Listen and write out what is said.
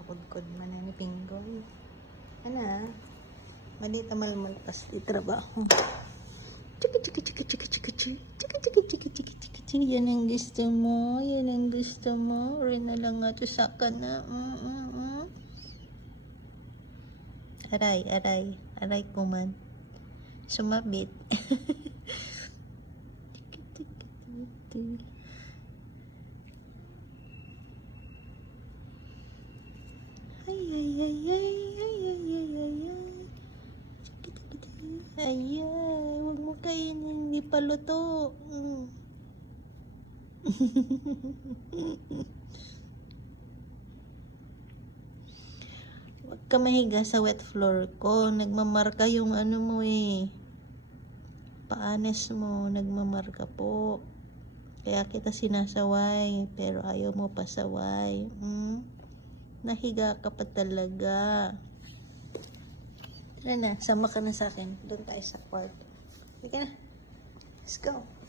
Pakudkod man ni Pinggoy. Ana, malita malmalpas di trabaho. Chiki chiki chiki chiki chiki chiki chiki chiki chiki chiki chiki chiki. Yan ang gusto mo, yan ang gusto mo. Rin na lang nga to saka na. Aray, aray, aray ko man. Sumabit. Chiki chiki chiki. Ay, ay, ay, ay, ay, ay, ay, ay, ay. Ay, huwag mo kainin, hindi pa luto. Huwag ka mahiga sa wet floor ko. Nagmamarka yung ano mo eh. Paanes mo, nagmamarka po. Kaya kita sinasaway, pero ayaw mo pasaway. Nahiga ka pa talaga. Tara na, sama ka na sa akin. Doon tayo sa kwarto. Sige na. Let's go.